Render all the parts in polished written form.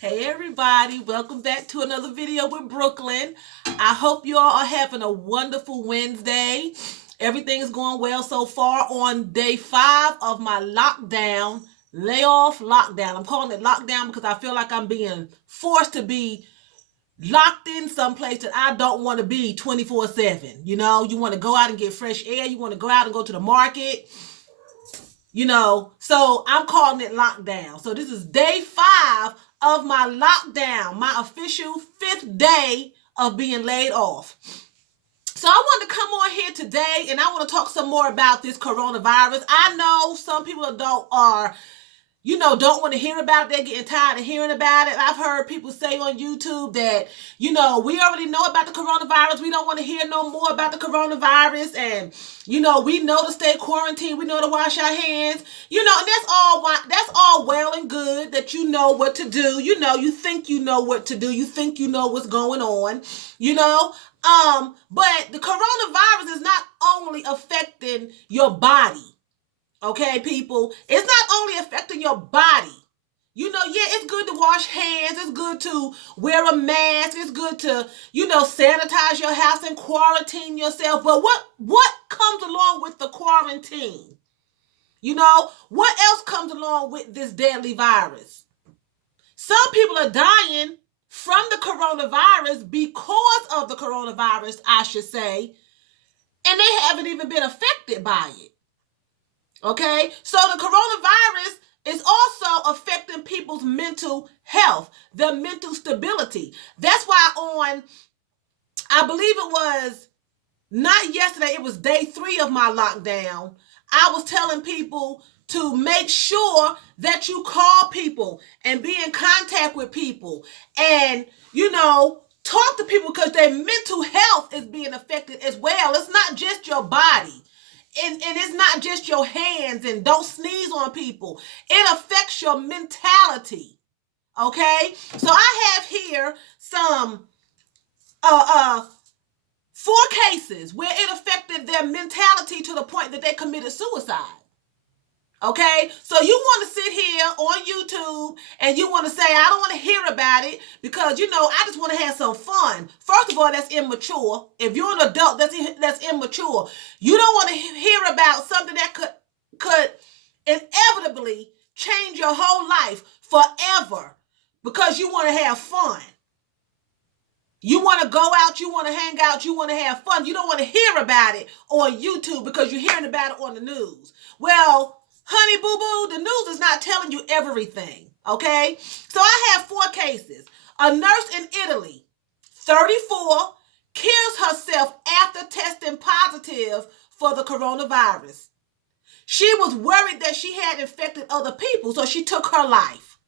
Hey everybody, welcome back to another video with Brooklyn. I hope you all are having a wonderful Wednesday. Everything's going well so far on day 5 of my layoff lockdown. I'm calling it lockdown because I feel like I'm being forced to be locked in someplace that I don't want to be 24/7. You know, you want to go out and get fresh air, you want to go out and go to the market. So I'm calling it lockdown. So this is day 5 of my lockdown, my official 5th day of being laid off. So I wanted to come on here today and I want to talk some more about this coronavirus. I know some people don't want to hear about it. They're getting tired of hearing about it. I've heard people say on YouTube that, we already know about the coronavirus. We don't want to hear no more about the coronavirus. And, we know to stay quarantined. We know to wash our hands. And that's all well and good that you know what to do. You think you know what to do. You think you know what's going on, but the coronavirus is not only affecting your body. Okay, people, it's not only affecting your body. It's good to wash hands. It's good to wear a mask. It's good to, sanitize your house and quarantine yourself. But what comes along with the quarantine? What else comes along with this deadly virus? Some people are dying from the coronavirus because of the coronavirus, I should say, and they haven't even been affected by it. Okay, so the coronavirus is also affecting people's mental health, their mental stability. That's why I believe it was not yesterday, it was day 3 of my lockdown, I was telling people to make sure that you call people and be in contact with people and, talk to people because their mental health is being affected as well. It's not just your body. And it's not just your hands, and don't sneeze on people. It affects your mentality. Okay? So I have here some 4 cases where it affected their mentality to the point that they committed suicide. Okay, so you want to sit here on YouTube and you want to say, I don't want to hear about it because, I just want to have some fun. First of all, that's immature. If you're an adult, that's immature. You don't want to hear about something that could inevitably change your whole life forever because you want to have fun. You want to go out, you want to hang out, you want to have fun. You don't want to hear about it on YouTube because you're hearing about it on the news. Well, honey boo-boo, the news is not telling you everything, okay? So I have 4 cases. A nurse in Italy, 34, kills herself after testing positive for the coronavirus. She was worried that she had infected other people, so she took her life,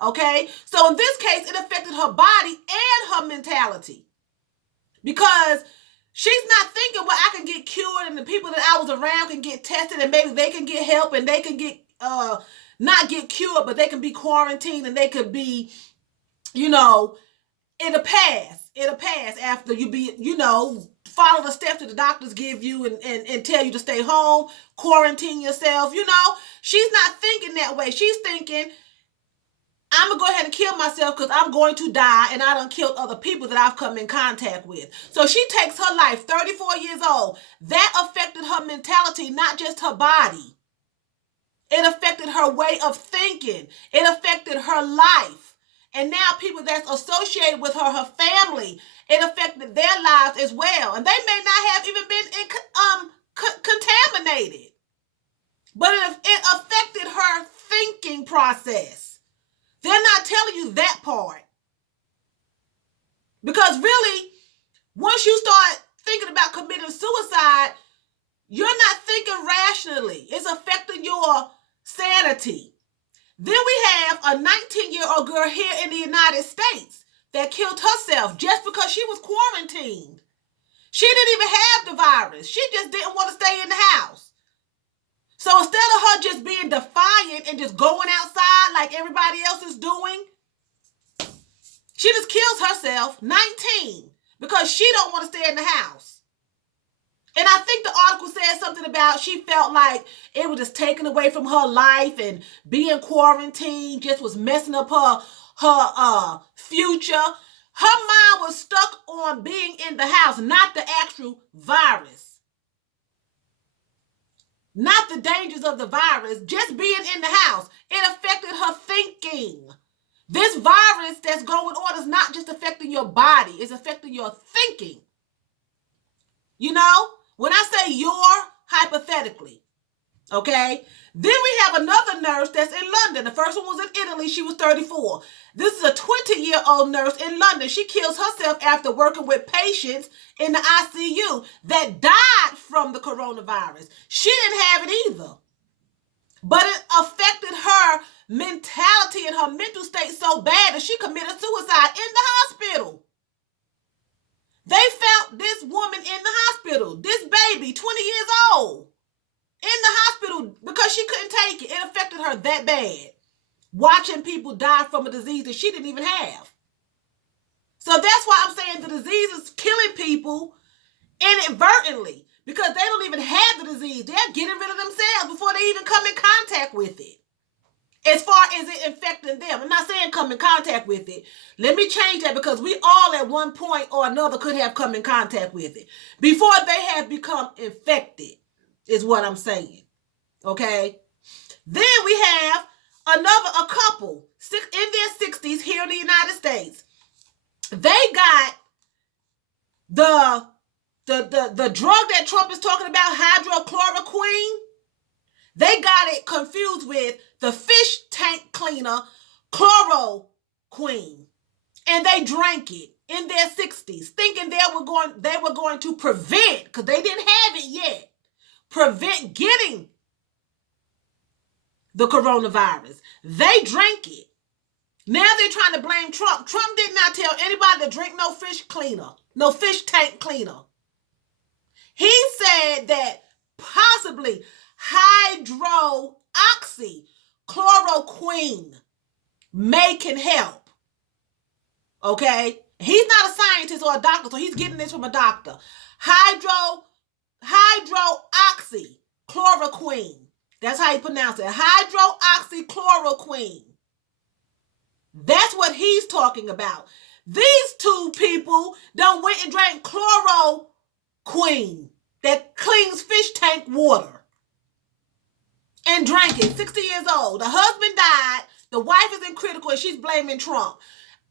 okay? So in this case, it affected her body and her mentality because she's not thinking, well, I can get cured and the people that I was around can get tested and maybe they can get help and they can get not get cured, but they can be quarantined and they could be, it'll pass. It'll pass after you be, follow the steps that the doctors give you and tell you to stay home, quarantine yourself. She's not thinking that way. She's thinking, I'm going to go ahead and kill myself because I'm going to die and I done killed other people that I've come in contact with. So she takes her life, 34 years old. That affected her mentality, not just her body. It affected her way of thinking. It affected her life. And now people that's associated with her family, it affected their lives as well. And they may not have even been contaminated. But it affected her thinking process. They're not telling you that part. Because really, once you start thinking about committing suicide, you're not thinking rationally. It's affecting your sanity. Then we have a 19-year-old girl here in the United States that killed herself just because she was quarantined. She didn't even have the virus. She just didn't want to stay in the house. So instead of her just being defiant and just going outside like everybody else is doing, she just kills herself, 19, because she don't want to stay in the house. And I think the article said something about she felt like it was just taken away from her life, and being quarantined just was messing up her future. Her mind was stuck on being in the house, not the actual virus. Not the dangers of the virus, just being in the house. It affected her thinking. This virus that's going on is not just affecting your body, it's affecting your thinking. You know, when I say your, hypothetically, okay? Then we have another nurse that's in London. The first one was in Italy. She was 34. This is a 20-year-old nurse in London. She kills herself after working with patients in the ICU that died from the coronavirus. She didn't have it either. But it affected her mentality and her mental state so bad that she committed suicide in the hospital. They found this woman in the hospital, this baby, 20 years old, in the hospital because she couldn't take it. It affected her that bad, watching people die from a disease that she didn't even have. So that's why I'm saying the disease is killing people inadvertently because they don't even have the disease. They're getting rid of themselves before they even come in contact with it. As far as it infecting them. I'm not saying come in contact with it. Let me change that because we all at one point or another could have come in contact with it before they have become infected is what I'm saying. Okay? Then we have a couple in their 60s here in the United States. They got the drug that Trump is talking about, hydrochloroquine. They got it confused with the fish tank cleaner, chloroquine. And they drank it in their 60s, thinking they were going to prevent, because they didn't have it yet, prevent getting the coronavirus. They drank it. Now they're trying to blame Trump. Trump did not tell anybody to drink no fish tank cleaner. He said that possibly hydroxychloroquine can help. Okay? He's not a scientist or a doctor, so he's getting this from a doctor. Hydroxychloroquine. That's how you pronounce it. Hydroxychloroquine. That's what he's talking about. These two people done went and drank chloroquine that cleans fish tank water and drank it. 60 years old. The husband died. The wife is in critical and she's blaming Trump.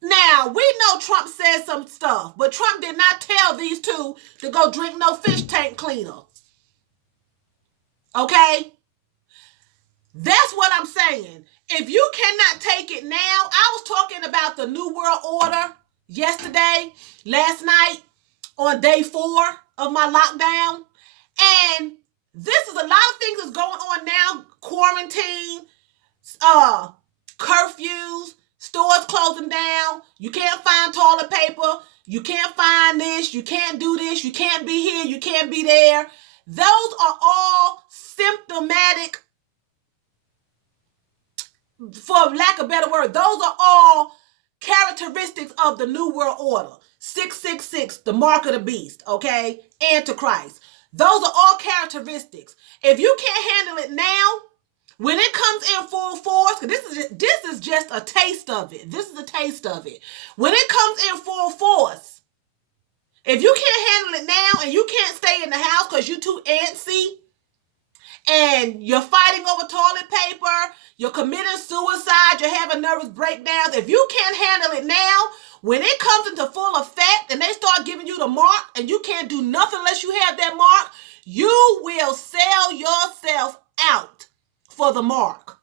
Now, we know Trump said some stuff, but Trump did not tell these two to go drink no fish tank cleaner. Okay? That's what I'm saying. If you cannot take it now, I was talking about the New World Order last night, on day 4 of my lockdown. And this is a lot of things that's going on now. Quarantine, curfews, stores closing down. You can't find toilet paper. You can't find this. You can't do this. You can't be here. You can't be there. Those are all symptomatic, for lack of a better word, those are all characteristics of the New World Order. 666, the mark of the beast, okay? Antichrist. Those are all characteristics. If you can't handle it now, when it comes in full force, because this is just a taste of it. This is a taste of it. When it comes in full force, if you can't handle it now and you can't stay in the house because you're too antsy and you're fighting over toilet paper, you're committing suicide, you're having nervous breakdowns, if you can't handle it now, when it comes into full effect and they start giving you the mark and you can't do nothing unless you have that mark, you will sell yourself out for the mark.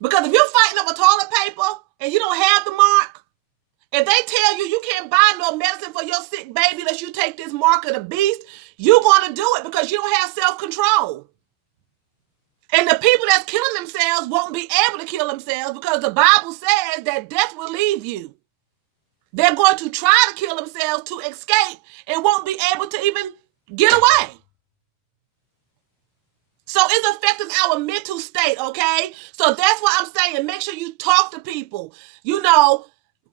Because if you're fighting over toilet paper and you don't have the mark, if they tell you you can't buy no medicine for your sick baby unless you take this mark of the beast, you're going to do it because you don't have self-control. And the people that's killing themselves won't be able to kill themselves because the Bible says that death will leave you. They're going to try to kill themselves to escape and won't be able to even get away. So it's affecting our mental state, okay? So that's what I'm saying. Make sure you talk to people.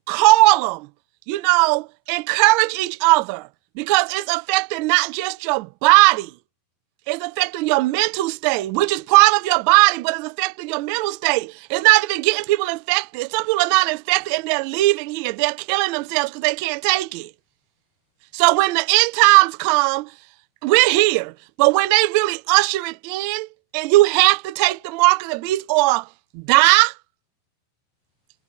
Call them. Encourage each other. because it's affecting not just your body. It's affecting your mental state, which is part of your body, but it's affecting your mental state. It's not even getting people infected. Some people are not infected and they're leaving here. They're killing themselves because they can't take it. So when the end times come, we're here. But when they really usher it in and you have to take the mark of the beast or die,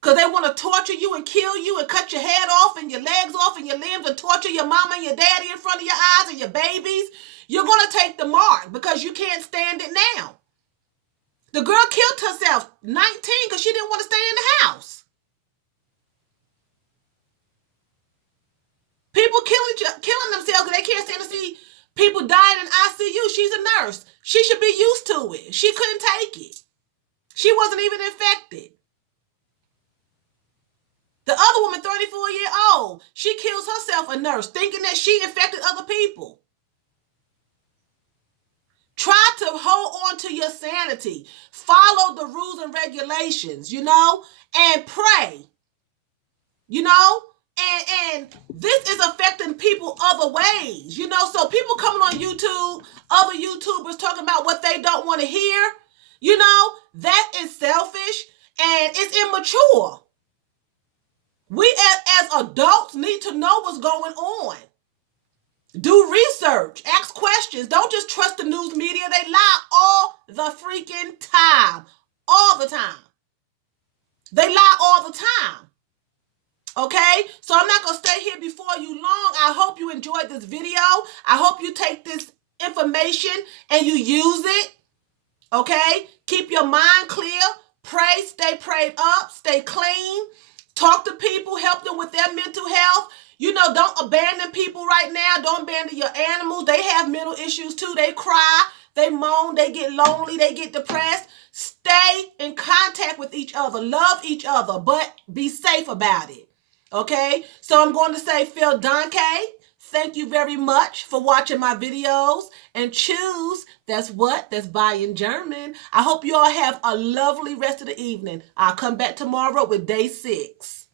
because they want to torture you and kill you and cut your head off and your legs off and your limbs and torture your mama and your daddy in front of your eyes and your babies, you're going to take the mark because you can't stand it now. The girl killed herself, 19, because she didn't want to stay in the house. People killing themselves because they can't stand to see people dying in ICU. She's a nurse. She should be used to it. She couldn't take it. She wasn't even infected. The other woman, 34-year-old, she kills herself, a nurse, thinking that she infected other people. Try to hold on to your sanity. Follow the rules and regulations, and pray, and this is affecting people other ways, so people coming on YouTube, other YouTubers talking about what they don't want to hear, that is selfish and it's immature. We as adults need to know what's going on. Do research, ask questions. Don't just trust the news media. They lie all the freaking time. All the time. They lie all the time. Okay? So I'm not going to stay here before you long. I hope you enjoyed this video. I hope you take this information and you use it. Okay? Keep your mind clear. Pray, stay prayed up, stay clean. Talk to people, help them with their mental health. Don't abandon people right now. Don't abandon your animals. They have mental issues too. They cry, they moan, they get lonely, they get depressed. Stay in contact with each other. Love each other, but be safe about it. Okay? So I'm going to say, Phil Danke, thank you very much for watching my videos. And choose, that's bye in German. I hope you all have a lovely rest of the evening. I'll come back tomorrow with day 6.